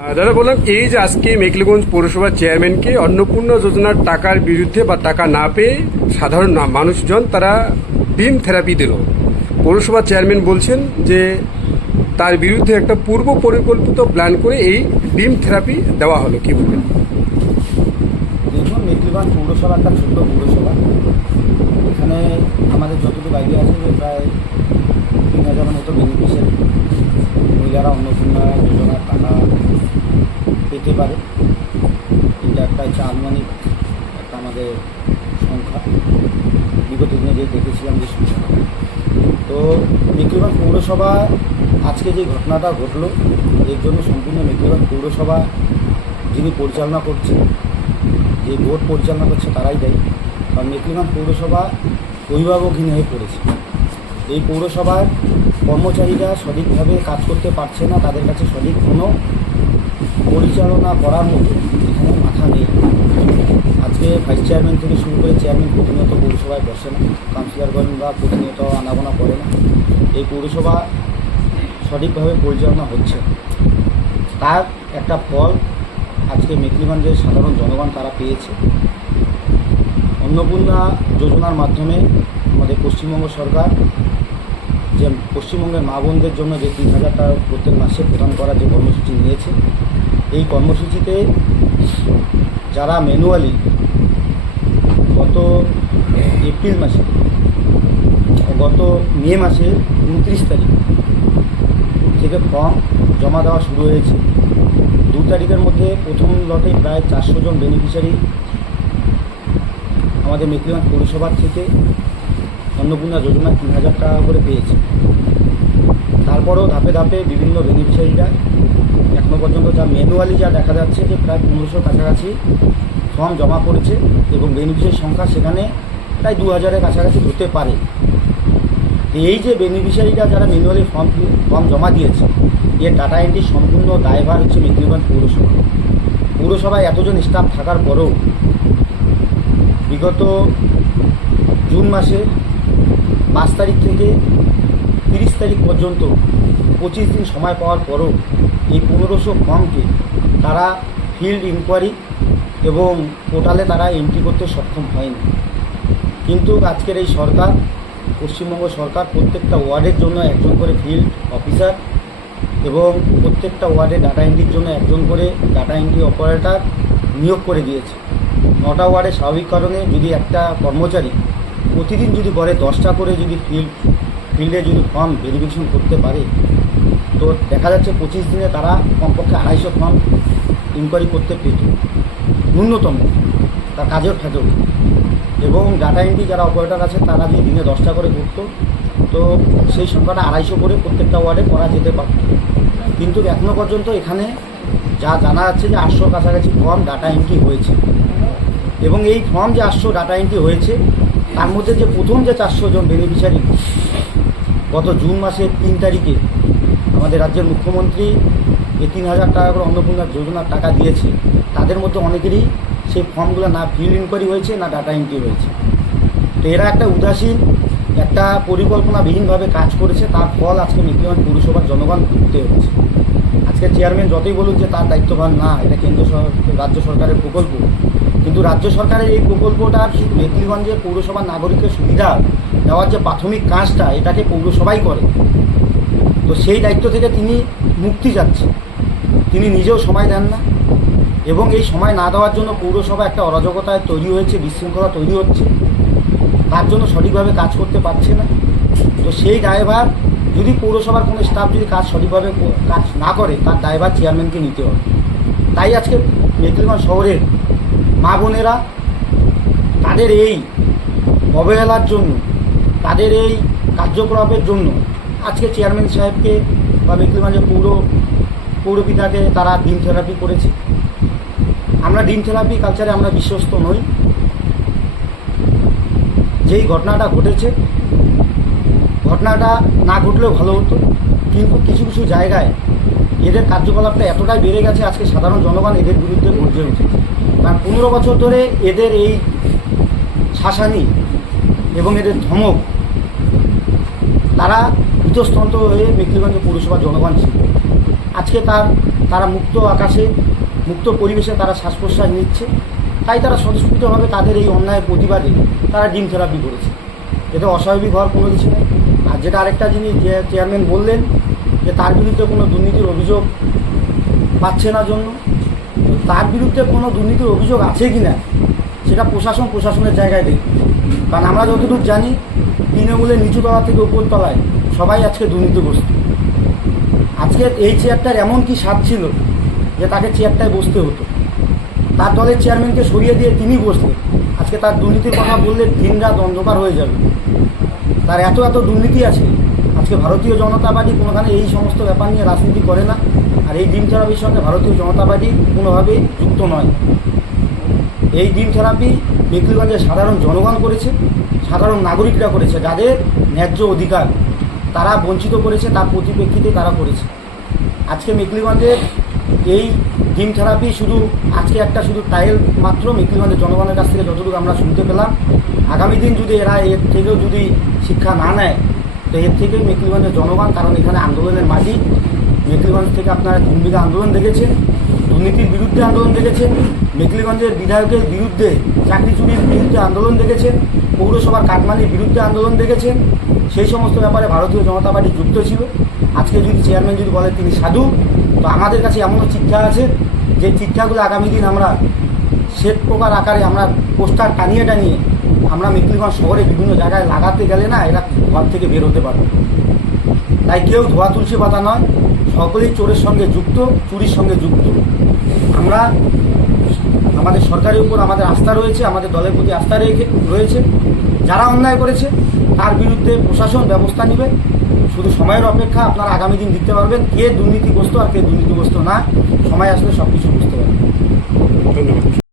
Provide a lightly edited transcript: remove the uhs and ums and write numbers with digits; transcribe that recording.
দাদা বললাম, এই যে আজকে মেখলিগঞ্জ পৌরসভার চেয়ারম্যানকে অন্নপূর্ণা যোজনার টাকার বিরুদ্ধে বা টাকা না পেয়ে সাধারণ মানুষজন তারা বিম থেরাপি দিল। পৌরসভার চেয়ারম্যান বলছেন যে তার বিরুদ্ধে একটা পূর্ব পরিকল্পিত প্ল্যান করে এই বিম থেরাপি দেওয়া হলো। কি বলবেন? দেখুন, মেখলিগঞ্জ পৌরসভা একটা ছোট্ট পৌরসভা। এখানে আমাদের যতটুকু আইডিয়া আছে যে প্রায় 3,000 মতো বেনিফিশিয়ারি মহিলারা অন্নপূর্ণা যোজনার টাকা পেতে পারে। এটা একটা হচ্ছে আনুমানিক একটা আমাদের সংখ্যা, বিগত দিনে যে দেখেছিলাম যে সংখ্যা। তো মেখলিগঞ্জ পৌরসভা আজকে যে ঘটনাটা ঘটলো এর জন্য সম্পূর্ণ মেখলিগঞ্জ পৌরসভা যিনি পরিচালনা করছে, যে বোর্ড পরিচালনা করছে তারাই দেয়। কারণ মেখলিগঞ্জ পৌরসভা অভিভাবকহীন হয়ে পড়েছে। এই পৌরসভার কর্মচারীরা সঠিকভাবে কাজ করতে পারছে না, তাদের কাছে সঠিক কোনো পরিচালনা করার মতো এখানে মাথা নেই। আজকে ভাইস চেয়ারম্যান থেকে শুরু করে চেয়ারম্যান প্রতিনিয়ত পৌরসভায় বসে না, কাউন্সিলরগণরা প্রতিনিয়ত আনাগোনা করে না। এই পৌরসভা সঠিকভাবে পরিচালনা হচ্ছে, তার একটা ফল আজকে মেখলিগঞ্জের সাধারণ জনগণ তারা পেয়েছে। অন্নপূর্ণা যোজনার মাধ্যমে আমাদের পশ্চিমবঙ্গ সরকার যে পশ্চিমবঙ্গের মা বোনদের জন্য যে 3,000 টাকা প্রত্যেক মাসে প্রদান করার যে কর্মসূচি নিয়েছে, এই কর্মসূচিতে যারা ম্যানুয়ালি গত এপ্রিল মাসে গত মে মাসে 29 তারিখ থেকে ফর্ম জমা দেওয়া শুরু হয়েছে। 2 তারিখের মধ্যে প্রথম লটে প্রায় 400 জন বেনিফিশিয়ারি আমাদের মেখলিগঞ্জ পৌরসভার থেকে অন্নপূর্ণা যোজনা 3,000 টাকা করে পেয়েছে। তারপরেও ধাপে ধাপে বিভিন্ন বেনিফিশিয়ারিরা এখনও পর্যন্ত যা ম্যানুয়ালি যা দেখা যাচ্ছে যে প্রায় 1500 কাছাকাছি ফর্ম জমা পড়েছে এবং বেনিফিশিয়ারির সংখ্যা সেখানে প্রায় 2,000-এর কাছাকাছি হতে পারে। এই যে বেনিফিশিয়ারিরা যারা ম্যানুয়ালি ফর্ম জমা দিয়েছে, এর ডাটা এন্ট্রির সম্পূর্ণ দায়ভার হচ্ছে মেখলিগঞ্জ পৌরসভা। পৌরসভায় এতজন স্টাফ থাকার পরেও বিগত জুন মাসের 5 তারিখ থেকে 30 তারিখ পর্যন্ত 25 দিন সময় পাওয়ার পরও এই 1500 ফর্মকে তারা ফিল্ড ইনকোয়ারি এবং পোর্টালে তারা এন্ট্রি করতে সক্ষম হয়নি। কিন্তু আজকের এই সরকার, পশ্চিমবঙ্গ সরকার, প্রত্যেকটা ওয়ার্ডের জন্য একজন করে ফিল্ড অফিসার এবং প্রত্যেকটা ওয়ার্ডে ডাটা এন্ট্রির জন্য একজন করে ডাটা এন্ট্রি অপারেটর নিয়োগ করে দিয়েছে। 9টা ওয়ার্ডে স্বাভাবিক কারণে যদি একটা কর্মচারী প্রতিদিন যদি করে 10টা করে যদি ফিল্ডে যদি ফর্ম ভেরিফিকেশন করতে পারে, তো দেখা যাচ্ছে 25 দিনে তারা কমপক্ষে 250 ফর্ম ইনকোয়ারি করতে পেত ন্যূনতম, তার কাজেও ঠেকেও। এবং ডাটা এন্ট্রি যারা অপারেটর আছে তারা যদি দিনে 10টা করে করতো, তো সেই সংখ্যাটা 250 করে প্রত্যেকটা ওয়ার্ডে করা যেতে পারত। কিন্তু এখনও পর্যন্ত এখানে যা জানা যাচ্ছে যে 800 কাছাকাছি ফর্ম ডাটা এন্ট্রি হয়েছে। এবং এই ফর্ম যে 800 ডাটা এন্ট্রি হয়েছে, তার মধ্যে যে প্রথম যে 400 জন বেনিফিশিয়ারি গত জুন মাসের 3 তারিখে আমাদের রাজ্যের মুখ্যমন্ত্রী এই 3,000 টাকা করে অন্নপূর্ণা যোজনার টাকা দিয়েছে, তাদের মধ্যে অনেকেরই সেই ফর্মগুলো না ফিল্ড ইনকোয়ারি হয়েছে না ডাটা এন্ট্রি হয়েছে। তো এরা একটা উদাসীন, একটা পরিকল্পনাবিহীনভাবে কাজ করেছে, তার ফল আজকে মেখলিগঞ্জ পৌরসভার জনগণ ভুগতে হচ্ছে। আজকে চেয়ারম্যান যতই বলুক যে তার দায়িত্বভার না, এটা কেন্দ্র রাজ্য সরকারের প্রকল্প, কিন্তু রাজ্য সরকারের এই প্রকল্পটার মেখলিগঞ্জের পৌরসভার নাগরিকের সুবিধা দেওয়ার যে প্রাথমিক কাজটা, এটাকে পৌরসভাই করে। তো সেই দায়িত্ব থেকে তিনি মুক্তি চাচ্ছেন, তিনি নিজেও সময় দেন না এবং এই সময় না দেওয়ার জন্য পৌরসভা একটা অরাজকতায় তৈরি হয়েছে, বিশৃঙ্খলা তৈরি হচ্ছে, তার জন্য সঠিকভাবে কাজ করতে পারছে না। তো সেই দায়ভার যদি পৌরসভার কোনো স্টাফ যদি কাজ সঠিকভাবে কাজ না করে, তার দায়ভার চেয়ারম্যানকে নিতে হবে। তাই আজকে মেখলিগঞ্জ শহরের মা বোনেরা তাদের এই অবহেলার জন্য, তাদের এই কার্যকলাপের জন্য আজকে চেয়ারম্যান সাহেবকে বা মেখলিগঞ্জের পৌরপিতাকে তারা ডিম থেরাপি করেছে। আমরা ডিম থেরাপি কালচারে আমরা বিশ্বস্ত নই। যেই ঘটনাটা ঘটেছে, ঘটনাটা না ঘটলেও ভালো হতো, কিন্তু কিছু কিছু জায়গায় এদের কার্যকলাপটা এতটাই বেড়ে গেছে, আজকে সাধারণ জনগণ এদের বিরুদ্ধে গর্জে উঠেছে। কারণ 15 বছর ধরে এদের এই শাসানি এবং এদের ধমক, তারা ইতস্তন্ত হয়ে মেখলিগঞ্জ পৌরসভার জনগণ ছিল। আজকে তার তারা মুক্ত আকাশে মুক্ত পরিবেশে তারা শ্বাস প্রশ্বাস নিচ্ছে, তাই তারা স্বতঃস্ফূর্তভাবে তাদের এই অন্যায়ের প্রতিবাদে তারা ডিম থেরাপি করেছে। এতে অস্বাভাবিক হওয়ার কোনো কিছু নেই। আর যেটা আরেকটা জিনিস যে চেয়ারম্যান বললেন যে তার বিরুদ্ধে কোনো দুর্নীতির অভিযোগ পাচ্ছে না জন্য, তো তার বিরুদ্ধে কোনো দুর্নীতির অভিযোগ আছে কি না সেটা প্রশাসনের জায়গায় দেখবে। কারণ আমরা যতটুকু জানি তৃণমূলের নিচুতলা থেকে উপরতলায় সবাই আজকে দুর্নীতিগ্রস্ত। আজকে এই চেয়ারটার এমন কি স্বাদ ছিল যে তাকে চেয়ারটায় বসতে হতো, তার দলের চেয়ারম্যানকে সরিয়ে দিয়ে তিনি বসলেন। আজকে তার দুর্নীতির কথা বললে দিনরাত অন্ধকার হয়ে যাবে। তার এত দুর্নীতি আছে। আজকে ভারতীয় জনতা পার্টি কোনোখানে এই সমস্ত ব্যাপার নিয়ে রাজনীতি করে না, আর এই ডিম থেরাপির সঙ্গে ভারতীয় জনতা পার্টি কোনোভাবেই যুক্ত নয়। এই ডিম থেরাপি মেখলিগঞ্জের সাধারণ জনগণ করেছে, সাধারণ নাগরিকরা করেছে, যাদের ন্যায্য অধিকার তারা বঞ্চিত করেছে, তার পরিপ্রেক্ষিতে তারা করেছে। আজকে মেখলিগঞ্জের এই ডিম থেরাপি আজকে একটা শুধু ট্রায়াল মাত্র মেখলিগঞ্জের জনগণের কাছ থেকে যতটুকু আমরা শুনতে পেলাম। আগামী দিন যদি এরা এর থেকেও যদি শিক্ষা না নেয় তো এর থেকেই মেখলিগঞ্জের জনগণ, কারণ এখানে আন্দোলনের মাটি, মেখলিগঞ্জ থেকে আপনারা 3 বিঘা আন্দোলন দেখেছেন, দুর্নীতির বিরুদ্ধে আন্দোলন দেখেছেন, মেখলিগঞ্জের বিধায়কের বিরুদ্ধে চাকরি চুরির বিরুদ্ধে আন্দোলন দেখেছেন, পৌরসভার কাটমানির বিরুদ্ধে আন্দোলন দেখেছেন। সেই সমস্ত ব্যাপারে ভারতীয় জনতা পার্টি যুক্ত ছিল। আজকে যদি চেয়ারম্যান যদি বলে তিনি সাধু, তো আমাদের কাছে এমনও চিঠা আছে যে চিঠাগুলো আগামী দিন আমরা শ্বেত পোকার আকারে আমরা পোস্টার টানিয়ে আমরা মেখলিগঞ্জ শহরে বিভিন্ন জায়গায় লাগাতে গেলে না এরা ঘর থেকে বের হতে পারবে। তাই কেউ ধোয়া তুলসী পাতা নয়, সকলেই চোরের সঙ্গে যুক্ত, চুরির সঙ্গে যুক্ত। আমরা আমাদের সরকারের উপর আমাদের আস্থা রয়েছে, আমাদের দলের প্রতি আস্থা রয়েছে। যারা অন্যায় করেছে তার বিরুদ্ধে প্রশাসন ব্যবস্থা নেবে। শুধু সময়ের অপেক্ষা, আপনারা আগামী দিন দেখতে পারবেন কে দুর্নীতিগ্রস্ত আর কে দুর্নীতিগ্রস্ত না। সময় আসলে সব কিছু বুঝতে পারবেন। ধন্যবাদ।